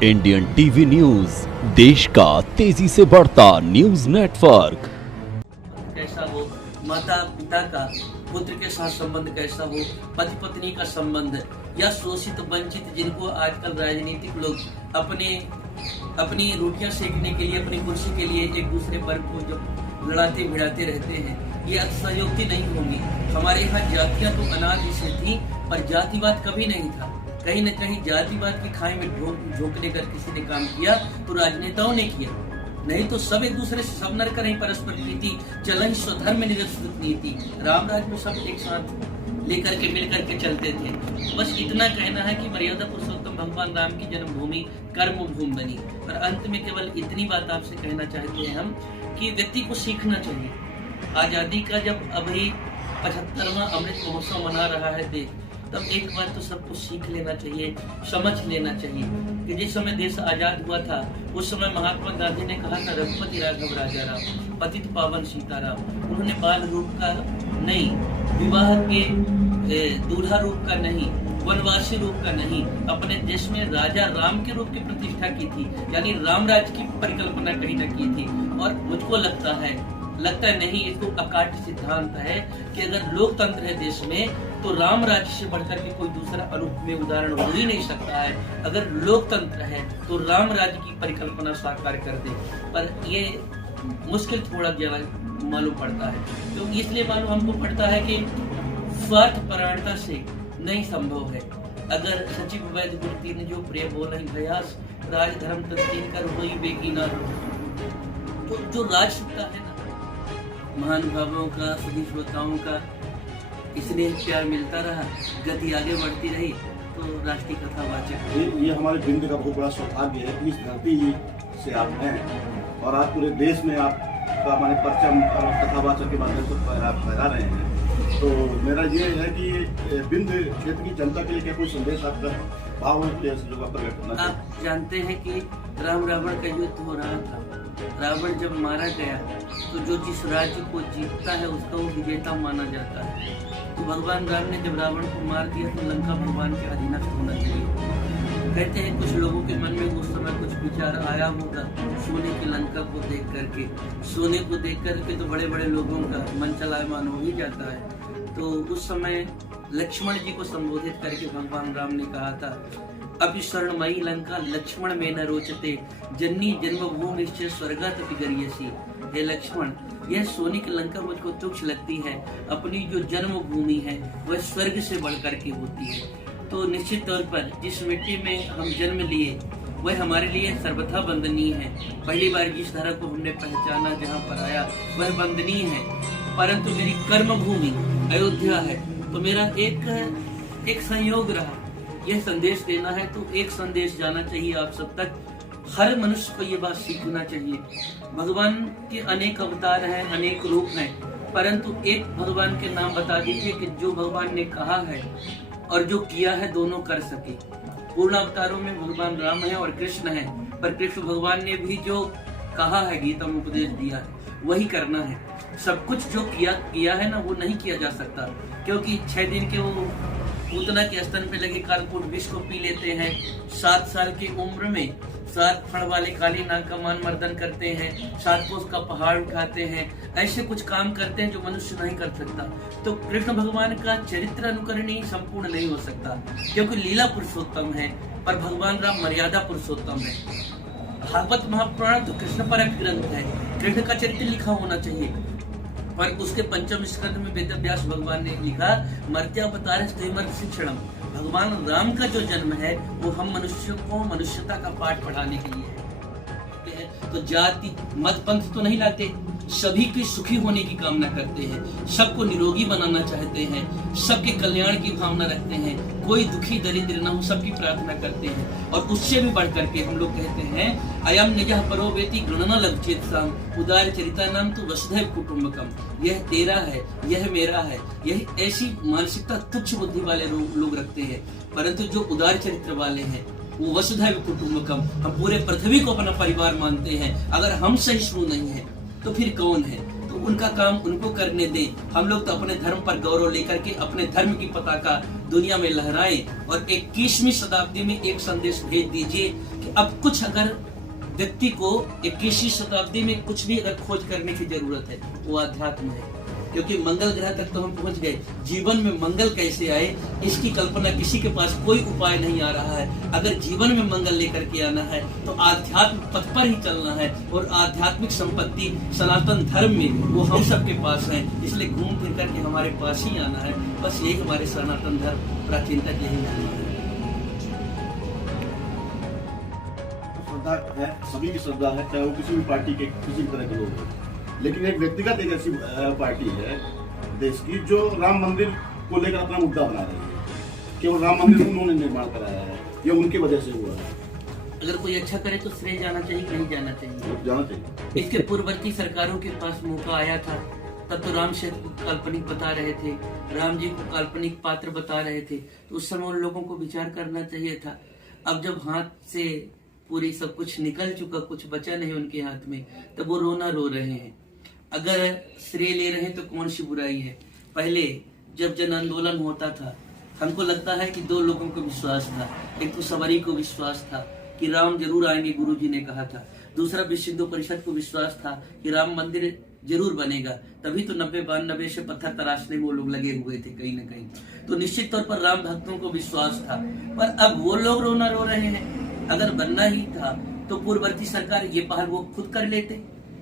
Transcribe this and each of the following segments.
Indian TV news, देश का तेजी से बढ़ता न्यूज नेटवर्क। कैसा हो, माता पिता का पुत्र के साथ संबंध कैसा हो, पति पत्नी का संबंध, या शोषित वंचित जिनको आजकल राजनीतिक लोग अपनी रोटियां सेकने के लिए, अपनी कुर्सी के लिए एक दूसरे वर्ग को जो लड़ाते भिड़ाते रहते हैं, ये असहयोगी नहीं होंगी। हमारे यहाँ जातियां तो अनादि से थी, पर जातिवाद कभी नहीं था। कहीं न कहीं जातिवाद की खाई में झोंकने का किसी ने काम किया तो राजनेताओं ने किया, नहीं तो सब एक दूसरे से सब नर करें, परस्पर प्रीति चलन स्वधर्म निरस्त नीति। रामराज में सब एक साथ लेकर के मिल करके चलते थे। बस इतना कहना है कि मर्यादा पुरुषोत्तम भगवान राम की जन्मभूमि कर्म भूमि बनी। पर अंत में केवल इतनी बात आपसे कहना चाहते हैं हम कि व्यक्ति को सीखना चाहिए। आजादी का जब अभी 75वां अमृत महोत्सव मना रहा है देश, तब एक बात तो सबको सीख लेना चाहिए, समझ लेना चाहिए कि जिस समय देश आजाद हुआ था उस समय महात्मा गांधी ने कहा था, रघुपति राघव राजा राम, पतित पावन सीताराम। उन्होंने बाल रूप का नहीं, विवाह के दूल्हा रूप का नहीं, वनवासी रूप का नहीं, अपने देश में राजा राम के रूप की प्रतिष्ठा की थी, यानी रामराज की परिकल्पना कहीं न की थी। और मुझको लगता है नहीं, इसको अकाट्य सिद्धांत है कि अगर लोकतंत्र है देश में तो राम राज्य से बढ़कर के कोई दूसरा अनुपमेय उदाहरण हो ही नहीं सकता है। अगर लोकतंत्र है तो राम राज्य की परिकल्पना साकार कर दे, पर ये मुश्किल थोड़ा ज्यादा मालूम पड़ता है। तो इसलिए मालूम हमको पड़ता है कि स्वार्थपरायणता से नहीं संभव है। अगर सचिव वैद्य गुरुती ने जो प्रिय बोला भयास राज धर्म तस्तीन कर वही बेगी ना, तो जो राज सत्ता है ना, महानुभावों का, सभी श्रोताओं का इसलिए प्यार मिलता रहा, गति आगे बढ़ती रही, तो राष्ट्रीय कथावाचक ये हमारे बिंद का बहुत बड़ा सौभाग्य है कि इस धरती से आप हैं और आज पूरे देश में आपका हमारे परचम और कथावाचक के माध्यम से फहरा रहे हैं। तो मेरा ये है कि बिंद क्षेत्र की जनता के लिए क्या कोई संदेश आपका भाव प्रकट करना? आप जानते हैं कि राम रावण का युद्ध हो रहा था। रावण जब मारा गया तो जो जिस राज्य को जीतता है उसका वो विजेता माना जाता है। तो भगवान राम ने जब रावण को मार दिया तो लंका भगवान के अधीनस्थ होना चाहिए। कहते हैं कुछ लोगों के मन में उस समय कुछ विचार आया होगा सोने की लंका को देख करके। सोने को देख करके तो बड़े बड़े लोगों का मन चलायमान हो ही जाता है। तो उस समय लक्ष्मण जी को संबोधित करके भगवान राम ने कहा था, अभी स्वर्णमयी लंका लक्ष्मण में न रोचते, जननी जन्मभूमि से स्वर्गत पिगरियसी। हे लक्ष्मण, यह सोने की लंका मुझको तुच्छ लगती है। अपनी जो जन्मभूमि है वह स्वर्ग से बढ़कर के होती है। तो निश्चित तौर पर जिस मिट्टी में हम जन्म लिए वह हमारे लिए सर्वथा वंदनीय है। पहली बार जिस धरा को हमने पहचाना, जहाँ पर आया, वह वंदनीय है। परंतु मेरी कर्म भूमि अयोध्या है, तो मेरा एक संयोग रहा, यह संदेश देना है। तो एक संदेश जाना चाहिए आप सब तक। हर मनुष्य को ये बात सीखना चाहिए। भगवान के अनेक अवतार हैं, अनेक रूप हैं, परंतु एक भगवान के नाम बता दीजिए कि जो भगवान ने कहा है और जो किया है दोनों कर सके। पूर्ण अवतारों में भगवान राम है और कृष्ण है, पर कृष्ण भगवान ने भी जो कहा है, गीता में उपदेश दिया है, वही करना है। सब कुछ जो किया है ना, वो नहीं किया जा सकता, क्योंकि 6 दिन के वो पूतना के स्तन पे लगे कालकूट विष को पी लेते हैं। 7 साल की उम्र में 7 फण वाले काली नाग का मान मर्दन करते हैं, 7 कोस का पहाड़ उठाते हैं, ऐसे कुछ काम करते हैं जो मनुष्य नहीं कर सकता। तो कृष्ण भगवान का चरित्र अनुकरणीय संपूर्ण नहीं हो सकता, क्योंकि लीला पुरुषोत्तम है, पर भगवान राम मर्यादा पुरुषोत्तम है। भागवत महापुराण तो कृष्ण पर ग्रंथ है, कृष्ण का चरित्र लिखा होना चाहिए। पर उसके 5वें स्कंद में वेद व्यास भगवान ने लिखा, मर्त्यावतार शिक्षणम। भगवान राम का जो जन्म है वो हम मनुष्यों को मनुष्यता का पाठ पढ़ाने के लिए है। तो जाति मत पंथ तो नहीं लाते, सभी के सुखी होने की कामना करते हैं, सबको निरोगी बनाना चाहते हैं, सबके कल्याण की भावना रखते हैं, कोई दुखी दरिद्र न हो, सबकी प्रार्थना करते हैं। और उससे भी बढ़ करके हम लोग कहते हैं, अयम निजः परो वेति गणना लभचेत साम, उदार चरिता नाम तो वसुधैव कुटुंबकम। यह तेरा है, यह मेरा है, यही ऐसी मानसिकता तुच्छ बुद्धि वाले लोग रखते हैं। परंतु जो उदार चरित्र वाले हैं वो वसुधैव कुटुंबकम, हम पूरे पृथ्वी को अपना परिवार मानते हैं। अगर हम सहिष्णु नहीं है तो फिर कौन है? तो उनका काम उनको करने दें। हम लोग तो अपने धर्म पर गौरव लेकर के अपने धर्म की पताका दुनिया में लहराएं और 21वीं शताब्दी में एक संदेश भेज दीजिए कि अब कुछ अगर व्यक्ति को 21वीं शताब्दी में कुछ भी अगर खोज करने की जरूरत है वो आध्यात्म है, क्योंकि मंगल ग्रह तक तो हम पहुंच गए। जीवन में मंगल कैसे आए इसकी कल्पना किसी के पास कोई उपाय नहीं आ रहा है। अगर जीवन में मंगल लेकर के आना है तो आध्यात्म पथ पर ही चलना है, और आध्यात्मिक संपत्ति सनातन धर्म में वो हम सबके पास है, इसलिए घूम फिर करके हमारे पास ही आना है। बस यही हमारे सनातन धर्म प्राचीनता यही मानना है। श्रद्धा है, सभी की श्रद्धा है, चाहे वो किसी भी पार्टी के किसी भी तरह के लोग हों। लेकिन एक व्यक्तिगत एक ऐसी पार्टी है देश की जो राम मंदिर को लेकर अपना मुद्दा बना रही है। केवल राम मंदिर उन्होंने निर्माण कराया है, ये उनकी वजह से हुआ है। अगर कोई अच्छा करे तो श्रेय जाना चाहिए, नहीं जाना चाहिए? जाना चाहिए। इसके पूर्ववर्ती सरकारों के पास मौका आया था, तब तो राम से काल्पनिक बता रहे थे, राम जी को काल्पनिक पात्र बता रहे थे, तो उस समय उन लोगों को विचार करना चाहिए था। अब जब हाथ से पूरी सब कुछ निकल चुका, कुछ बचा नहीं उनके हाथ में, तब वो रोना रो रहे हैं। अगर श्रेय ले रहे हैं तो कौन सी बुराई है? पहले जब जन आंदोलन होता था हमको लगता है कि दो लोगों को विश्वास था। एक तो सवारी को विश्वास था कि राम जरूर आएंगे, गुरुजी ने कहा था। दूसरा विश्व हिंदू परिषद को विश्वास था कि राम मंदिर जरूर बनेगा। तभी तो 90-92 से पत्थर तराशने में वो लोग लगे हुए थे कहीं न कहीं। तो निश्चित तौर पर राम भक्तों को विश्वास था, पर अब वो लोग रोना रो रहे हैं। अगर बनना ही था तो पूर्ववर्ती सरकार ये पहल वो खुद कर लेते,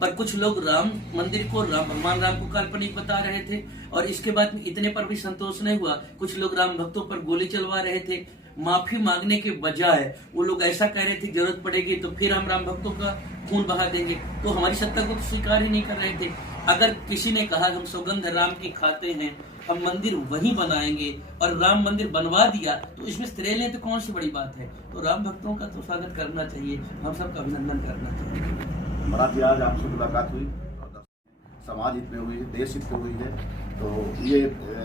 पर कुछ लोग राम मंदिर को भगवान राम को काल्पनिक बता रहे थे, और इसके बाद में इतने पर भी संतोष नहीं हुआ। कुछ लोग राम भक्तों पर गोली चलवा रहे थे। माफी मांगने के बजाय वो लोग ऐसा कह रहे थे जरूरत पड़ेगी तो फिर हम राम भक्तों का खून बहा देंगे। तो हमारी सत्ता को तो स्वीकार ही नहीं कर रहे थे। अगर किसी ने कहा हम सौगंध राम की खाते हैं, हम मंदिर वहीं बनाएंगे, और राम मंदिर बनवा दिया, तो इसमें श्रेय लें तो कौन सी बड़ी बात है? तो राम भक्तों का तो स्वागत करना चाहिए, हम सबका अभिनंदन करना चाहिए। बड़ा भी आज आपसे मुलाकात हुई, समाज हित में हुई है, देश हित में हुई है, तो ये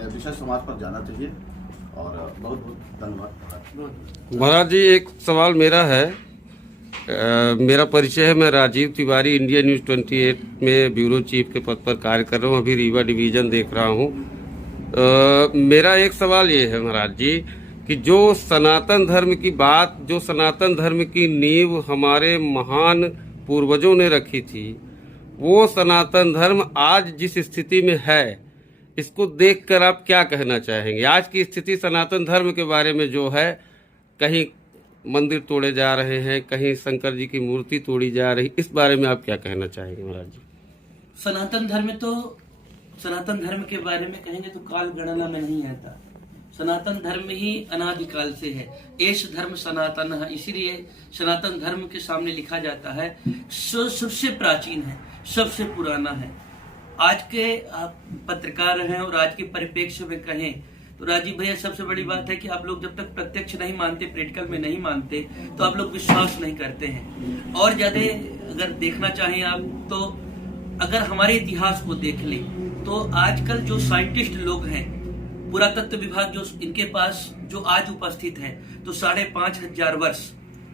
विषय समाज पर जाना चाहिए। और बहुत बहुत धन्यवाद महाराज जी। एक सवाल मेरा है, मेरा परिचय है, मैं राजीव तिवारी इंडिया न्यूज़ 28 में ब्यूरो चीफ के पद पर कार्य कर रहा हूँ। अभी रीवा डिवीजन देख रहा हूँ। मेरा एक सवाल ये है महाराज जी कि जो सनातन धर्म की बात, जो सनातन धर्म की नींव हमारे महान पूर्वजों ने रखी थी, वो सनातन धर्म आज जिस स्थिति में है, इसको देखकर आप क्या कहना चाहेंगे? आज की स्थिति सनातन धर्म के बारे में जो है, कहीं मंदिर तोड़े जा रहे हैं, कहीं शंकर जी की मूर्ति तोड़ी जा रही, इस बारे में आप क्या कहना चाहेंगे महाराज जी? सनातन धर्म के बारे में कहेंगे तो काल गणना में नहीं आता। सनातन धर्म ही अनादिकाल से है। एष धर्म सनातन है, इसीलिए सनातन धर्म के सामने लिखा जाता है सबसे प्राचीन है, सबसे पुराना है। आज के आप पत्रकार हैं और आज के परिप्रेक्ष्य में कहें तो राजीव भैया, सबसे बड़ी बात है कि आप लोग जब तक प्रत्यक्ष नहीं मानते, प्रैक्टिकल में नहीं मानते, तो आप लोग विश्वास नहीं करते हैं। और ज्यादा अगर देखना चाहें आप, तो अगर हमारे इतिहास को देख लें तो आजकल जो साइंटिस्ट लोग हैं, पुरातत्व विभाग जो इनके पास जो आज उपस्थित है, तो 5,500 वर्ष,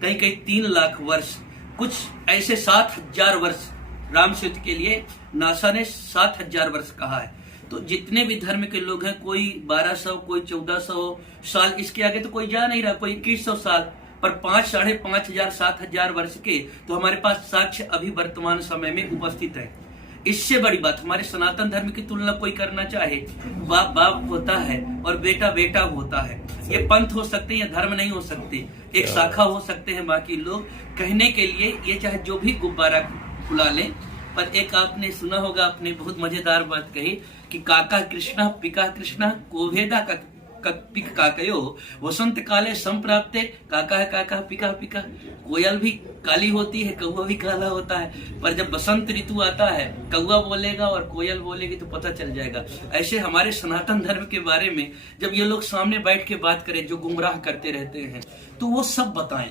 कहीं 3 लाख वर्ष, कुछ ऐसे 7,000 वर्ष राम सेतु के लिए नासा ने 7,000 वर्ष कहा है। तो जितने भी धर्म के लोग हैं, कोई 1200, कोई 1400 साल, इसके आगे तो कोई जा नहीं रहा, कोई 2100 साल, पर 5,500, 7,000 वर्ष के तो हमारे पास साक्ष्य अभी वर्तमान समय में उपस्थित है। इससे बड़ी बात हमारे सनातन धर्म की तुलना कोई करना चाहे, बाप बाप होता है और बेटा बेटा होता है। ये पंथ हो सकते हैं, धर्म नहीं हो सकते, एक शाखा हो सकते हैं। बाकी लोग कहने के लिए ये चाहे जो भी गुब्बारा फुला लें, पर एक आपने सुना होगा, आपने बहुत मजेदार बात कही कि काका कृष्णा पिका कृष्णा कोभेदा पिक काकयो वसंत काले संप्राप्ते, काका है काका, पिका पिका। कोयल भी काली होती है, कौवा भी काला होता है, पर जब बसंत ऋतु आता है, कौवा बोलेगा और कोयल बोलेगी तो पता चल जाएगा। ऐसे हमारे सनातन धर्म के बारे में जब ये लोग सामने बैठ के बात करें, जो गुमराह करते रहते हैं, तो वो सब बताएं,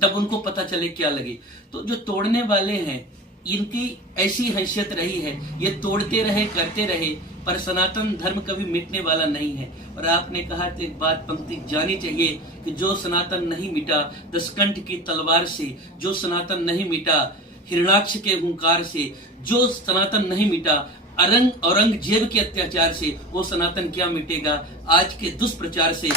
तब उनको पता चले क्या लगे। तो जो तोड़ने वाले हैं, इनकी ऐसी हैसियत रही है, ये तोड़ते रहे, करते रहे, पर सनातन धर्म कभी मिटने वाला नहीं है। और आपने कहा तो एक बात पंक्ति जानी चाहिए कि जो सनातन नहीं मिटा 10 कंठ की तलवार से, जो सनातन नहीं मिटा हिरणाक्ष के हुंकार से, जो सनातन नहीं मिटा औरंगजेब के अत्याचार से, वो सनातन क्या मिटेगा आज के दुष्प्रचार से।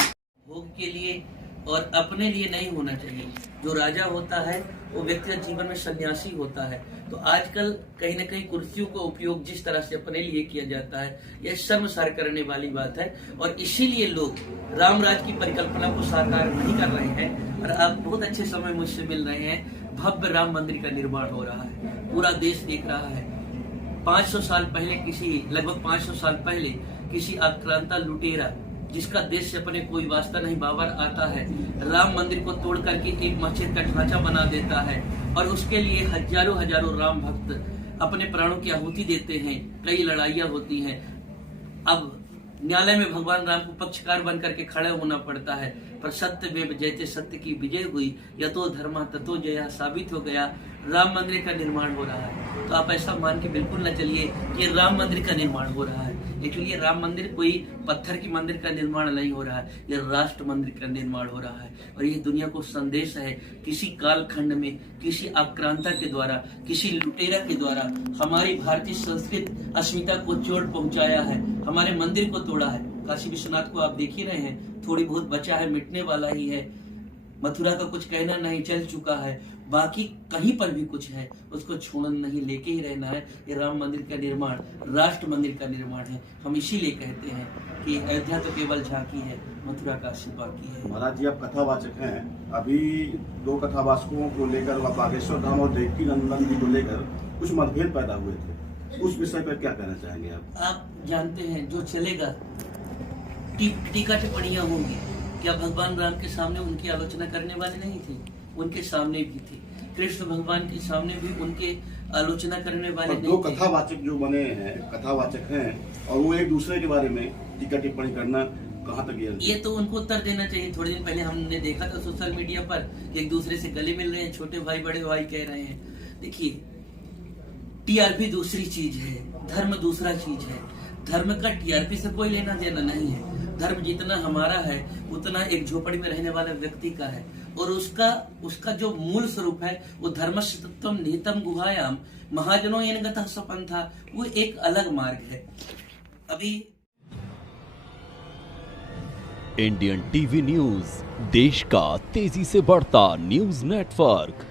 भोग के लिए और अपने लिए नहीं होना चाहिए। जो राजा होता है वो व्यक्तिगत जीवन में सन्यासी होता है। तो आजकल कहीं न कहीं कुर्सियों का उपयोग जिस तरह से अपने लिए किया जाता है, यह शर्मसार करने वाली बात है। और इसीलिए लोग रामराज की परिकल्पना को साकार नहीं कर रहे हैं। और आप बहुत अच्छे समय मुझसे मिल रहे हैं, भव्य राम मंदिर का निर्माण हो रहा है, पूरा देश देख रहा है। 500 साल पहले लगभग 500 साल पहले किसी आक्रांता लुटेरा, जिसका देश से अपने कोई वास्ता नहीं, बाबर आता है, राम मंदिर को तोड़ करके एक मस्जिद का ढांचा बना देता है और उसके लिए हजारों हजारों राम भक्त अपने प्राणों की आहुति देते हैं। कई लड़ाइयां होती हैं। अब न्यायालय में भगवान राम को पक्षकार बन करके खड़े होना पड़ता है, पर सत्य में जैसे सत्य की विजय हुई, यतो धर्मा ततो जया, साबित हो गया। राम मंदिर का निर्माण हो रहा है। तो आप ऐसा मान के बिल्कुल न चलिए कि राम मंदिर का निर्माण हो रहा है। एक्चुअली राम मंदिर कोई पत्थर की मंदिर का निर्माण नहीं हो रहा है, यह राष्ट्र मंदिर का निर्माण हो रहा है। और ये दुनिया को संदेश है, किसी कालखंड में किसी आक्रांता के द्वारा, किसी लुटेरा के द्वारा हमारी भारतीय संस्कृत अस्मिता को चोट पहुंचाया है, हमारे मंदिर को तोड़ा है। काशी विश्वनाथ को आप देख ही रहे हैं, थोड़ी बहुत बचा है, मिटने वाला ही है। मथुरा का कुछ कहना नहीं, चल चुका है। बाकी कहीं पर भी कुछ है उसको छोड़ना नहीं, लेके ही रहना है। ये राम मंदिर का निर्माण राष्ट्र मंदिर का निर्माण है। हम इसीलिए कहते हैं कि अयोध्या तो केवल झांकी है, मथुरा काशी बाकी है। महाराज जी, आप कथावाचक हैं। अभी 2 कथावाचकों को लेकर बागेश्वर धाम और देवकी नंदन जी को लेकर कुछ मतभेद पैदा हुए थे, उस विषय पर क्या कहना चाहेंगे आप? आप जानते हैं जो चलेगा, टीका टिप्पणियां होंगी। क्या भगवान राम के सामने उनकी आलोचना करने वाले नहीं थे? उनके सामने भी थे। कृष्ण भगवान के सामने भी उनके आलोचना करने वाले नहीं थे। 2 कथावाचक जो बने हैं, कथावाचक हैं, और वो एक दूसरे के बारे में टीका टिप्पणी करना कहाँ तक ये तो उनको उत्तर देना चाहिए। थोड़े दिन पहले हमने देखा था सोशल मीडिया पर एक दूसरे से गले मिल रहे हैं, छोटे भाई बड़े भाई कह रहे हैं। देखिए, टीआरपी दूसरी चीज है, धर्म दूसरा चीज है। धर्म का टीआरपी से कोई लेना देना नहीं है। धर्म जितना हमारा है उतना एक झोपड़ी में रहने वाले व्यक्ति का है। और उसका जो मूल स्वरूप है वो धर्मस्तत्वम निहितम गुहायाम महाजनों येन गतः सपंथा, वो एक अलग मार्ग है। अभी इंडियन टीवी न्यूज, देश का तेजी से बढ़ता न्यूज नेटवर्क।